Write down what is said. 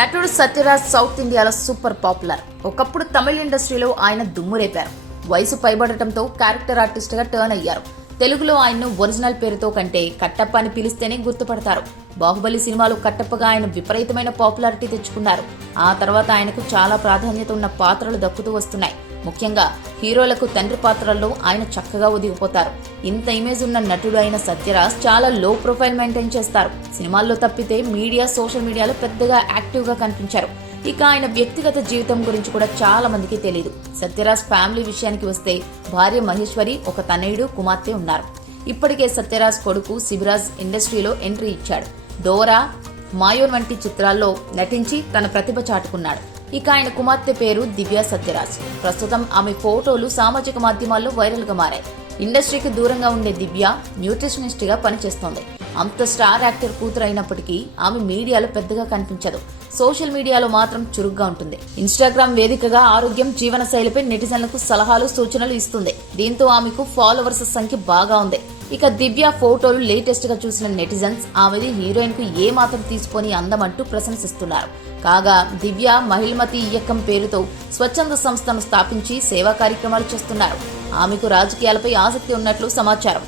నటుడు సత్యరాజ్ సౌత్ ఇండియాలో super popular. ఒకప్పుడు తమిళ ఇండస్ట్రీలో ఆయన దుమ్మురేపారు. వయసు పైబడటంతో క్యారెక్టర్ ఆర్టిస్ట్ గా టర్న్ అయ్యారు. తెలుగులో ఆయన్ను ఒరిజినల్ పేరుతో కంటే కట్టప్ప అని పిలిస్తేనే గుర్తుపడతారు. బాహుబలి సినిమాలో కట్టప్పగా ఆయన విపరీతమైన పాపులారిటీ తెచ్చుకున్నారు. ఆ తర్వాత ఆయనకు చాలా ప్రాధాన్యత ఉన్న పాత్రలు దక్కుతూ వస్తున్నాయి. ముఖ్యంగా హీరోలకు తండ్రి పాత్రల్లో ఆయన చక్కగా ఒదిగిపోతారు. ఇంత ఇమేజ్ ఉన్న నటుడు అయిన సత్యరాజ్ చాలా లో ప్రొఫైల్ మెయింటైన్ చేస్తారు. సినిమాల్లో తప్పితే మీడియా, సోషల్ మీడియాలో పెద్దగా యాక్టివ్ గా కనిపించారు. ఇక ఆయన వ్యక్తిగత జీవితం గురించి కూడా చాలా మందికి తెలియదు. సత్యరాజ్ ఫ్యామిలీ విషయానికి వస్తే భార్య మహేశ్వరి, ఒక తనయుడు, కుమార్తె ఉన్నారు. ఇప్పటికే సత్యరాజ్ కొడుకు శివరాజ్ ఇండస్ట్రీలో ఎంట్రీ ఇచ్చాడు. డోరా, మాయోన్ వంటి చిత్రాల్లో నటించి తన ప్రతిభ చాటుకున్నాడు. ఇక ఆయన కుమార్తె పేరు దివ్య సత్యరాజ్. ప్రస్తుతం ఆమె ఫోటోలు సామాజిక మాధ్యమాల్లో వైరల్ గా మారాయి. ఇండస్ట్రీకి దూరంగా ఉండే దివ్య న్యూట్రిషనిస్ట్ గా పనిచేస్తోంది. అంత స్టార్ యాక్టర్ కూతురు అయినప్పటికీ ఆమె మీడియాలో పెద్దగా కనిపించదు. సోషల్ మీడియాలో మాత్రం చురుగ్గా ఉంటుంది. ఇన్స్టాగ్రామ్ వేదికగా ఆరోగ్యం, జీవన శైలిపై నెటిజన్లకు సలహాలు, సూచనలు ఇస్తుంది. దీంతో ఆమెకు ఫాలోవర్స్ సంఖ్య బాగా ఉంది. ఇక దివ్య ఫోటోలు లేటెస్ట్ గా చూసిన నెటిజన్స్ ఆమెది హీరోయిన్ కు ఏ మాత్రం తీసుకొని అందమంటూ ప్రశంసిస్తున్నారు. కాగా దివ్య మహిళమతి ఇయ్యక్కం పేరుతో స్వచ్ఛంద సంస్థను స్థాపించి సేవా కార్యక్రమాలు చేస్తున్నారు. ఆమెకు రాజకీయాలపై ఆసక్తి ఉన్నట్లు సమాచారం.